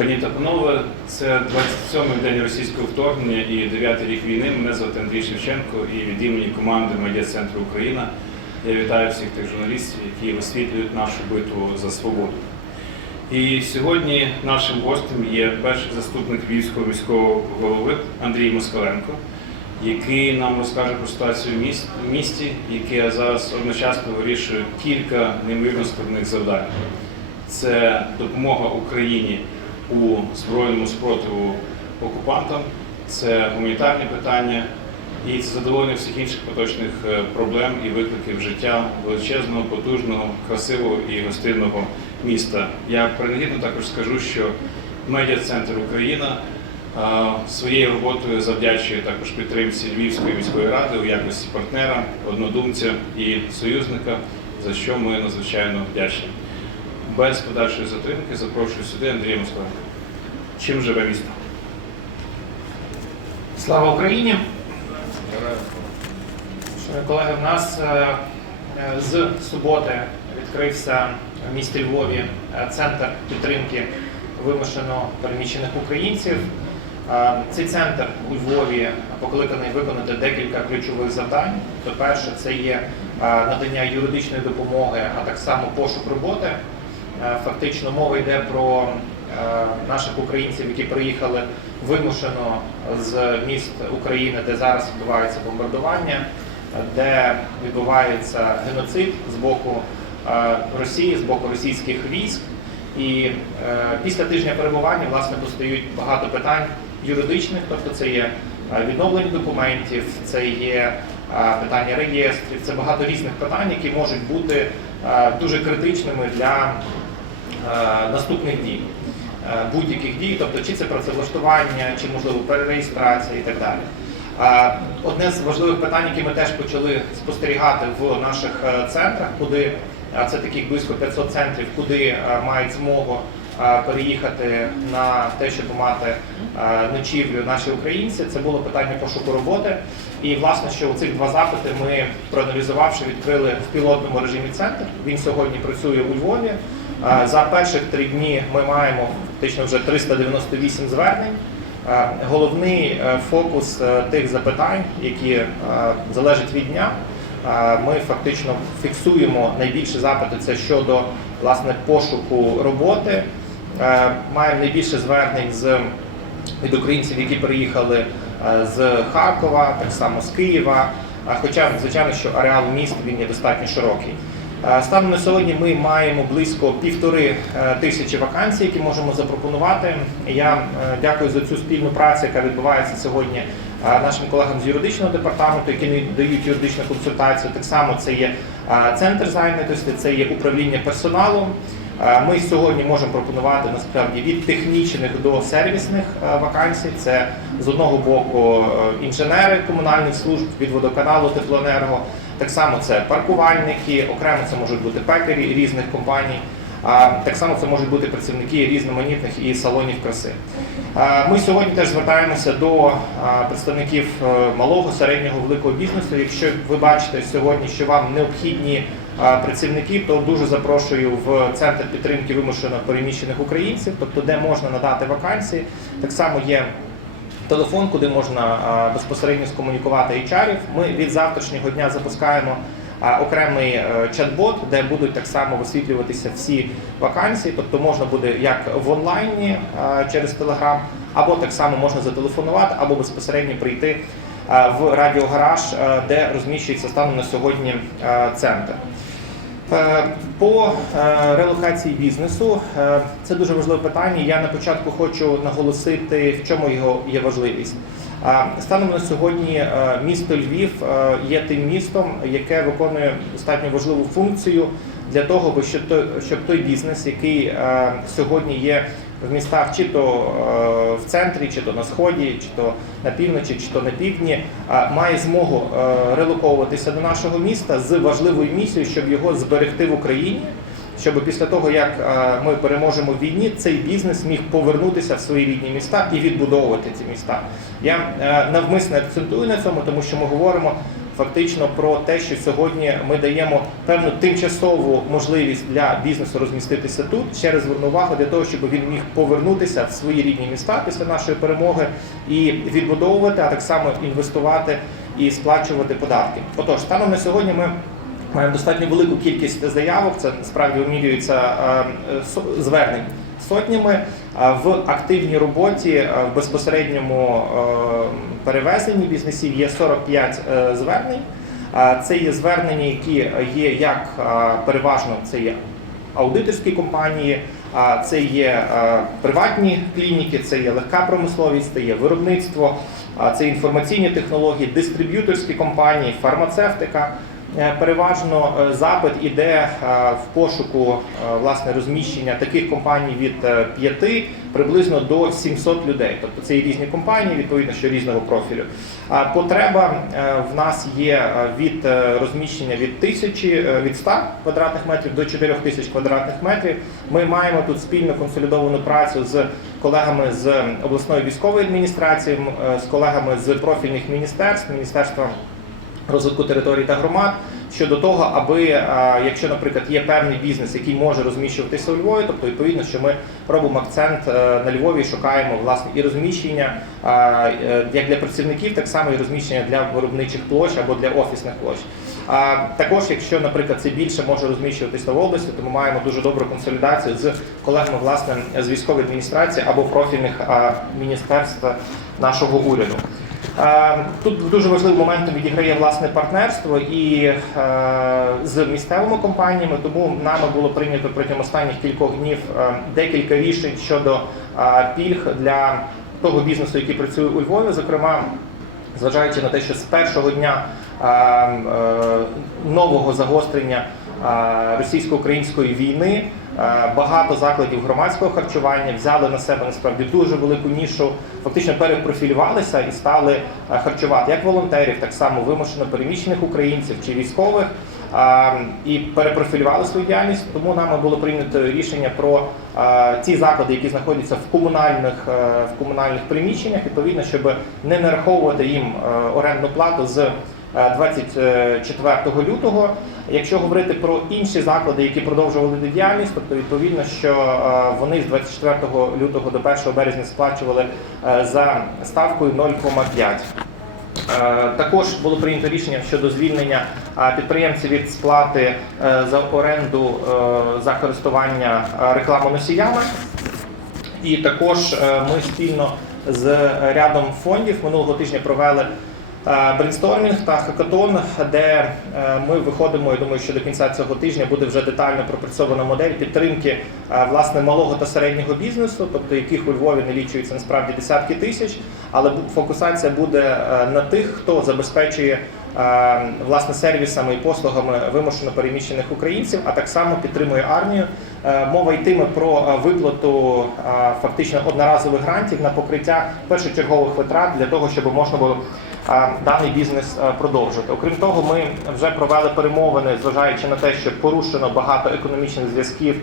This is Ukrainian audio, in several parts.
Пані панове, це 27-й день російського вторгнення і 9-й рік війни. Мене звати Андрій Шевченко і від імені команди Медіа Центру Україна я вітаю всіх тих журналістів, які висвітлюють нашу битву за свободу. І сьогодні нашим гостем є перший заступник Львівського міського голови Андрій Москаленко, який нам розкаже про ситуацію в місті, яке зараз одночасно вирішує кілька неймовірно складних завдань. Це допомога Україні у збройному спротиву окупантам, це гуманітарні питання і це задоволення всіх інших поточних е, проблем і викликів життя величезного, потужного, красивого і гостинного міста. Я принагідно також скажу, що медіа-центр Україна своєю роботою завдячує також підтримці Львівської міської ради у якості партнера, однодумця і союзника, за що ми надзвичайно вдячні. Без подальшої затримки запрошую сюди Андрія Москаленка. Чим живе місто? Слава Україні! Шановні колеги, в нас е, е, з суботи відкрився в місті Львові е, центр підтримки вимушено переміщених українців. Цей центр у Львові покликаний виконати декілька ключових завдань. То перше, це є надання юридичної допомоги, а так само пошук роботи. Е, Фактично мова йде про е, наших українців, які приїхали вимушено з міст України, де зараз відбувається бомбардування, де відбувається геноцид з боку е, Росії, з боку російських військ. І після тижня перебування власне постають багато питань юридичних, тобто це є відновлення документів, це є питання реєстрів, це багато різних питань, які можуть бути дуже критичними для наступних дій, е, будь-яких дій, тобто чи це працевлаштування, чи можливо перереєстрація і так далі. Е, Одне з важливих питань, які ми теж почали спостерігати в наших е, центрах, куди це таких близько 500 центрів, куди е, мають змогу е, переїхати на те, щоб мати е, ночівлю наші українці. Це було питання пошуку роботи. І власне, що цих два запити ми проаналізувавши, відкрили в пілотному режимі центр. Він сьогодні працює у Львові. Е, За перших три дні ми маємо фактично вже 398 звернень. Е, Головний е, фокус тих запитань, які залежать від дня, ми фактично фіксуємо найбільші запити це щодо власне пошуку роботи. Маємо найбільше звернень з від українців, які приїхали з Харкова, так само з Києва. Хоча, звичайно, що ареал міст він є достатньо широкий. Е, Станом на сьогодні ми маємо близько півтори е, тисячі вакансій, які можемо запропонувати. Я е, дякую за цю спільну працю, яка відбувається сьогодні нашим колегам з юридичного департаменту, які дають юридичну консультацію. Так само це є центр зайнятості, це є управління персоналом. Ми сьогодні можемо пропонувати насправді від технічних до сервісних вакансій. Це з одного боку інженери комунальних служб від водоканалу теплоенерго. Так само це паркувальники, окремо це можуть бути пекарі різних компаній. А так само це можуть бути працівники різноманітних і салонів краси. Ми сьогодні теж звертаємося до представників е, малого, середнього, великого бізнесу. Якщо ви бачите сьогодні, що вам необхідні працівники, то дуже запрошую в центр підтримки вимушено переміщених українців, тобто де можна надати вакансії. Так само є телефон, куди можна безпосередньо скомунікувати HR-ів. Ми від завтрашнього дня запускаємо окремий е, чат-бот, де будуть так само висвітлюватися всі вакансії. Тобто можна буде як в онлайні через Telegram, або так само можна зателефонувати, або безпосередньо прийти в радіогараж, де розміщується станом на сьогодні центр. Е, По е, релокації бізнесу е, це дуже важливе питання. Я на початку хочу наголосити, в чому його є важливість. Станом на сьогодні місто Львів є тим містом, яке виконує достатньо важливу функцію для того, щоб той, бізнес, який сьогодні є в містах, чи то е, в центрі, чи то на сході, чи то на півночі, чи то на півдні, має змогу е, релоковуватися до нашого міста з важливою місією, щоб його зберегти в Україні. Щоб після того, як е, ми переможемо в війні, цей бізнес міг повернутися в свої рідні міста і відбудовувати ці міста. Я е, навмисно акцентую на цьому, тому що ми говоримо фактично про те, що сьогодні ми даємо певну тимчасову можливість для бізнесу розміститися тут. Ще раз зверну увагу для того, щоб він міг повернутися в свої рідні міста після нашої перемоги і відбудовувати, а так само інвестувати і сплачувати податки. Отож, станом на сьогодні ми. Маємо достатньо велику кількість заявок. Це насправді вимірюється е, е, звернень сотнями. В активній роботі е, в безпосередньому е, перевезенні бізнесів є 45 е, звернень. Це є звернення, які є як переважно це є аудиторські компанії, це є приватні клініки, це є легка промисловість, це є виробництво, це інформаційні технології, дистриб'юторські компанії, фармацевтика. Е, Переважно е, запит іде е, в пошуку власне розміщення таких компаній від 5 приблизно до 700 людей. Тобто це і різні компанії, відповідно, що різного профілю. А потреба в нас є від розміщення від тисячі від 100 квадратних метрів до 4 тисяч квадратних метрів. Ми маємо тут спільну консолідовану працю з колегами з обласної військової адміністрації, з колегами з профільних міністерств, міністерства розвитку територій та громад щодо того, аби е, якщо, наприклад, є певний бізнес, який може розміщуватися у Львові, тобто відповідно, що ми робимо акцент е, на Львові, шукаємо власне і розміщення е, як для працівників, так само і розміщення для виробничих площ або для офісних площ. А також, якщо, наприклад, це більше може розміщуватися в області, то ми маємо дуже добру консолідацію з колегами власне з військової адміністрації або профільних міністерств нашого уряду. Е, Тут дуже важливим моментом відіграє власне партнерство і е, з місцевими компаніями. Тому нами було прийнято протягом останніх кількох днів е, декілька рішень щодо пільг для того бізнесу, який працює у Львові. Зокрема, зважаючи на те, що з першого дня нового загострення російсько-української війни. Е, Багато закладів громадського харчування взяли на себе насправді дуже велику нішу, фактично перепрофілювалися і стали е, харчувати як волонтерів, так само вимушено переміщених українців чи військових, е, і перепрофілювали свою діяльність. Тому нами було прийнято рішення про ті заклади, які знаходяться в комунальних в комунальних приміщеннях, відповідно, щоб не нараховувати їм орендну плату з е, 24 лютого. Якщо говорити про інші заклади, які продовжували діяльність, тобто відповідно, що е, вони з 24 лютого до 1 березня сплачували е, за ставкою 0,5. Е, Також було прийнято рішення щодо звільнення підприємців від сплати за оренду за користування рекламоносіями. І також ми спільно з рядом фондів минулого тижня провели брейнстормінг та хакатон, де е, ми виходимо. Я думаю, що до кінця цього тижня буде вже детально пропрацьована модель підтримки е, власне малого та середнього бізнесу, тобто яких у Львові налічується насправді десятки тисяч, але фокусація буде е, на тих, хто забезпечує. е, Власне, сервісами і послугами вимушено переміщених українців, а так само підтримує армію. Е, Мова йтиме про е, виплату е, фактично одноразових грантів на покриття першочергових витрат для того, щоб можна було е, даний бізнес е, продовжити. Окрім того, ми вже провели перемовини, зважаючи на те, що порушено багато економічних зв'язків е,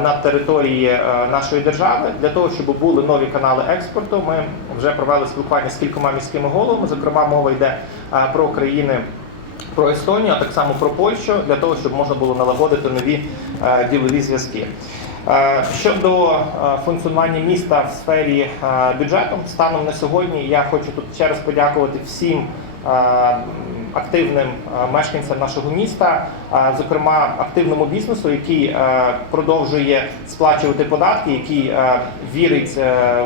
на території е, нашої держави. Для того, щоб були нові канали експорту, ми вже провели спілкування з кількома міськими головами. Зокрема, мова йде е, про країни. Про Естонію, а так само про Польщу, для того, щоб можна було налагодити нові е, ділові зв'язки. Е, Щодо е, функціонування міста в сфері е, бюджету, станом на сьогодні я хочу тут ще раз подякувати всім активним мешканцям нашого міста, зокрема активному бізнесу, який продовжує сплачувати податки, який вірить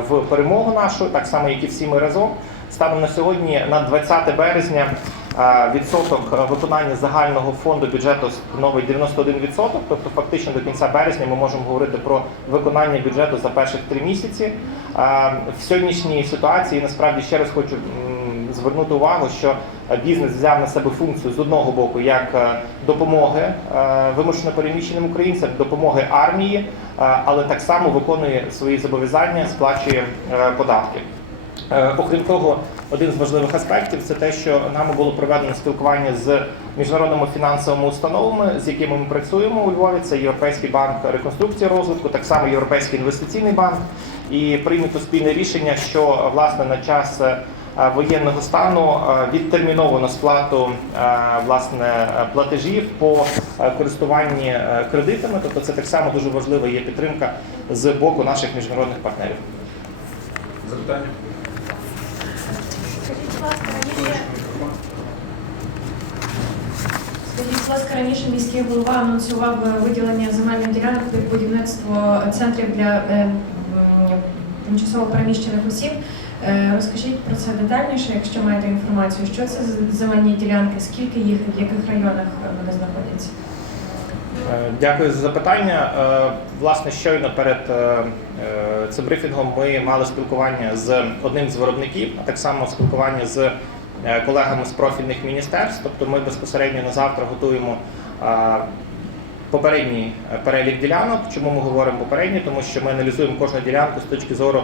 в перемогу нашу, так само як і всі ми разом. Станом на сьогодні, на 20 березня, відсоток е, виконання загального фонду бюджету становить 91%, тобто фактично до кінця березня ми можемо говорити про виконання бюджету за перших три місяці. Е, В сьогоднішній ситуації насправді ще раз хочу звернути увагу, що бізнес взяв на себе функцію з одного боку як е, допомоги вимушено переміщеним українцям, допомоги армії, але так само виконує свої зобов'язання, сплачує податки. Окрім того, один з важливих аспектів це те, що нами було проведено спілкування з міжнародними фінансовими установами, з якими ми працюємо у Львові. Це Європейський банк реконструкції розвитку, так само Європейський інвестиційний банк. І прийнято спільне рішення, що власне на час е, воєнного стану е, відтерміновано сплату е, власне платежів по користуванні кредитами. Тобто це так само дуже важлива є підтримка з боку наших міжнародних партнерів. Запитання? Скажіть, ласка, раніше міський голова анонсував е, виділення земельних ділянок під будівництво центрів для е, тимчасово переміщених осіб. Е, Розкажіть про це детальніше, якщо маєте інформацію, що це за земельні ділянки, скільки їх і в яких районах вони знаходяться? Е, Дякую за запитання. Е, Власне, щойно перед е, цим брифінгом ми мали спілкування з одним з виробників, а так само спілкування з колегами з профільних міністерств. Тобто ми безпосередньо на завтра готуємо попередній перелік ділянок. Чому ми говоримо попередній? Тому що ми аналізуємо кожну ділянку з точки зору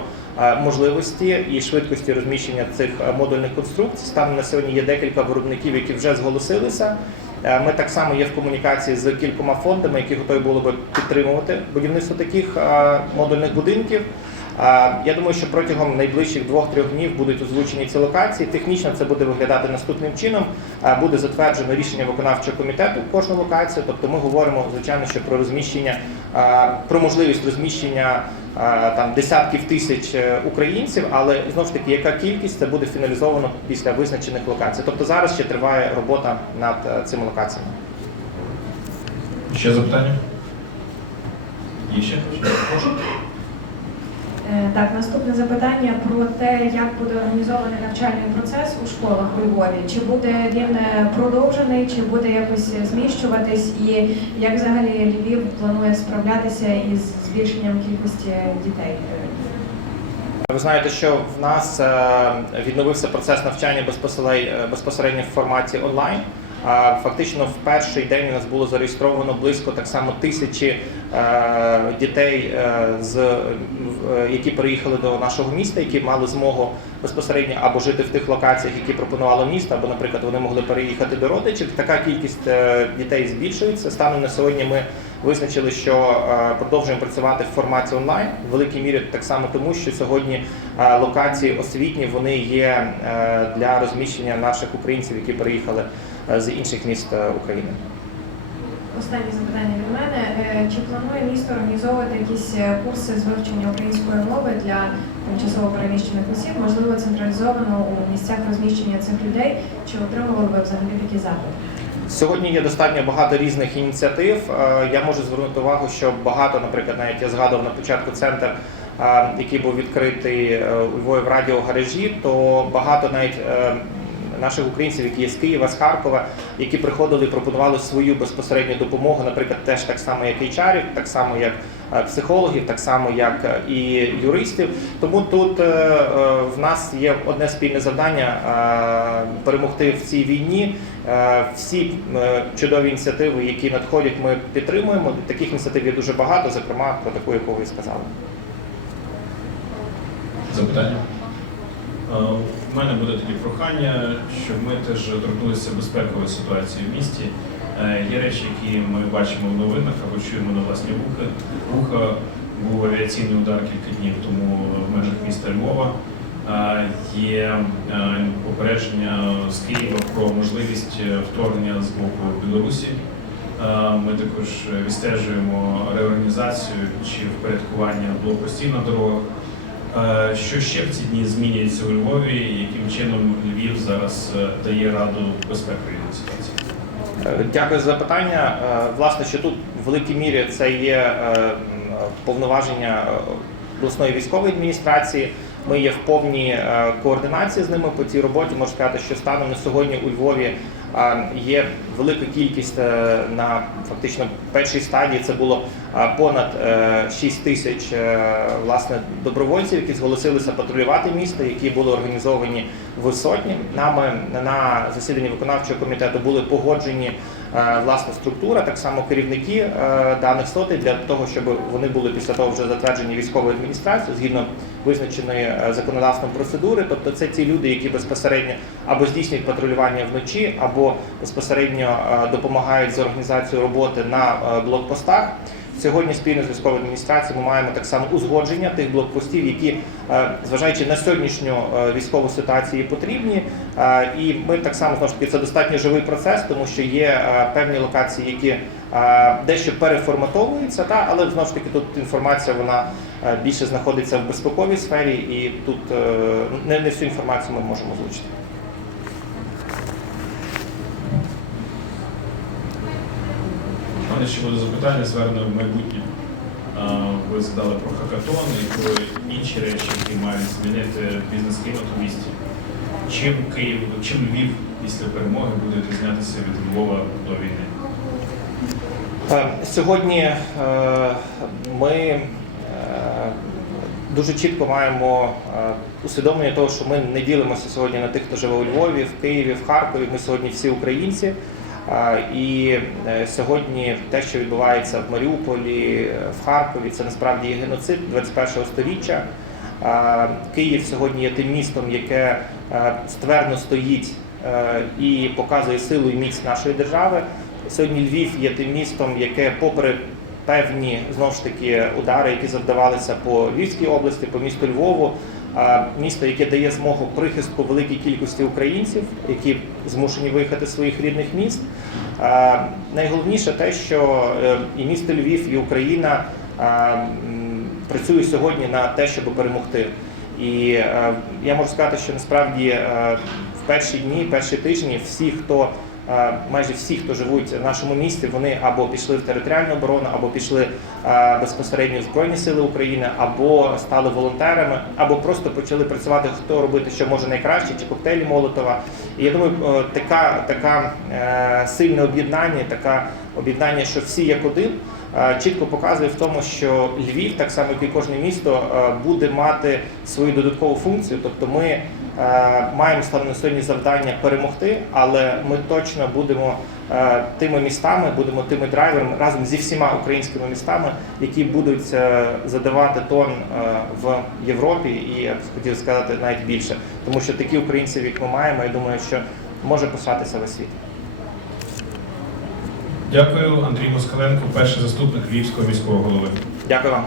можливості і швидкості розміщення цих модульних конструкцій. Станом на сьогодні є декілька виробників, які вже зголосилися. Е, Ми так само є в комунікації з кількома фондами, які готові були би підтримувати будівництво таких е, модульних будинків. Я думаю, що протягом найближчих двох-трьох днів будуть озвучені ці локації. Технічно це буде виглядати наступним чином. Буде затверджено рішення виконавчого комітету кожну локацію. Тобто ми говоримо звичайно, що про розміщення, про можливість розміщення там десятків тисяч е, українців, але знову ж таки, яка кількість це буде фіналізовано після визначених локацій. Тобто зараз ще триває робота над е, цими локаціями. Ще запитання? Є ще? Прошу. Е, Так, наступне запитання про те, як буде організований навчальний процес у школах у Львові. Чи буде він е, продовжений, чи буде якось зміщуватись, і як взагалі Львів планує справлятися із збільшенням кількості дітей? Ви знаєте, що в нас е, відновився процес навчання безпосередньо, безпосередньо в форматі онлайн. Фактично, в перший день у нас було зареєстровано близько так само тисячі е, дітей, е, е, які приїхали до нашого міста, які мали змогу безпосередньо або жити в тих локаціях, які пропонувало місто, або, наприклад, вони могли переїхати до родичів. Така кількість дітей збільшується. Станом на сьогодні ми визначили, що продовжуємо працювати в форматі онлайн в великій мірі так само тому, що сьогодні локації освітні вони є для розміщення наших українців, які переїхали з інших міст е, України. Останнє запитання від мене. Е, Чи планує місто організовувати якісь е, курси з вивчення української мови для тимчасово переміщених осіб, можливо, централізовано у місцях розміщення цих людей? Чи отримували ви взагалі такі запити? Сьогодні є достатньо багато різних ініціатив. Е, Я можу звернути увагу, що багато, наприклад, навіть я згадував на початку центр, е, який був відкритий е, у Львові в радіогаражі, то багато навіть е, наших українців, які є з Києва, з Харкова, які приходили і пропонували свою безпосередню допомогу, наприклад, теж так само, як HR, так само як е, психологів, так само як е, і юристів. Тому тут е, в нас є одне спільне завдання перемогти в цій війні. Всі чудові ініціативи, які надходять, ми підтримуємо. Таких ініціатив є дуже багато, зокрема про таку, яку ви сказали. Запитання? Е, У мене буде тоді прохання, щоб ми теж торкнулися безпекової ситуації в місті. Е, Є речі, які ми бачимо в новинах або чуємо на власні вуха. Вуха був авіаційний удар кілька днів тому в межах міста Львова. Е, Є е, попередження з Києва про можливість е, вторгнення з боку Білорусі. Е, Ми також відстежуємо реорганізацію чи впорядкування блокпостів на дорогах. Е, Що ще в ці дні змінюється у Львові? Яким чином Львів зараз е, дає раду безпековій ситуації? Е, Дякую за запитання. Власне, що тут в великій мірі це є повноваження обласної військової адміністрації. Ми є в повній е, координації з ними по цій роботі. Можу сказати, що станом на сьогодні у Львові е, є велика кількість е, на фактично першій стадії. Це було понад е, 6 тисяч власне добровольців, які зголосилися патрулювати місто, які були організовані в сотні. Нами на засіданні виконавчого комітету були погоджені власне структура, так само керівники даних сотень для того, щоб вони були після того вже затверджені військовою адміністрацією згідно визначеної е, законодавством процедури. Тобто це ті люди, які безпосередньо або здійснюють патрулювання вночі, або безпосередньо е, допомагають з організацією роботи на е, блокпостах. Сьогодні спільно з військовою адміністрацією ми маємо так само узгодження тих блокпостів, які, зважаючи на сьогоднішню військову ситуацію, потрібні. І ми так само знову ж таки це достатньо живий процес, тому що є певні локації, які дещо переформатовуються, та але знову ж таки тут інформація вона більше знаходиться в безпековій сфері, і тут е, не, всю інформацію ми можемо озвучити. Ще буде запитання, звернено в майбутнє. Ви задали про хакатон і про інші речі, які мають змінити бізнес-клімат у місті. Чим Київ, чим Львів після перемоги буде відрізнятися від Львова до війни? Е, Сьогодні е, ми е, дуже чітко маємо е, усвідомлення того, що ми не ділимося сьогодні на тих, хто живе у Львові, в Києві, в Харкові. Ми сьогодні всі українці. Е, І е, сьогодні те, що відбувається в Маріуполі, в Харкові, це насправді є геноцид 21-го сторіччя. Е, Київ сьогодні є тим містом, яке ствердно стоїть і показує силу і міць нашої держави. Сьогодні Львів є тим містом, яке, попри певні знову ж таки удари, які завдавалися по Львівській області, по місту Львову, місто, яке дає змогу прихистку великій кількості українців, які змушені виїхати з своїх рідних міст. Найголовніше те, що е, і місто Львів, і Україна працює сьогодні на те, щоб перемогти. І е, я можу сказати, що насправді е, в перші дні, перші тижні, всі, хто майже всі, хто живуть в нашому місті, вони або пішли в територіальну оборону, або пішли безпосередньо в Збройні Сили України, або стали волонтерами, або просто почали працювати, хто робити, що може найкраще, чи коктейлі Молотова. І я думаю, е, така, така е, сильне об'єднання, така об'єднання, що всі як один. Е, Чітко показує в тому, що Львів, так само як і кожне місто, е, буде мати свою додаткову функцію. Тобто ми е, маємо на сьогодні завдання перемогти, але ми точно будемо тими містами, будемо тими драйверами разом зі всіма українськими містами, які будуть задавати тон в Європі, і я б хотів сказати навіть більше, тому що такі українці, як ми маємо, я думаю, що може пишатися весь світ. Дякую, Андрій Москаленко, перший заступник Львівського міського голови. Дякую вам.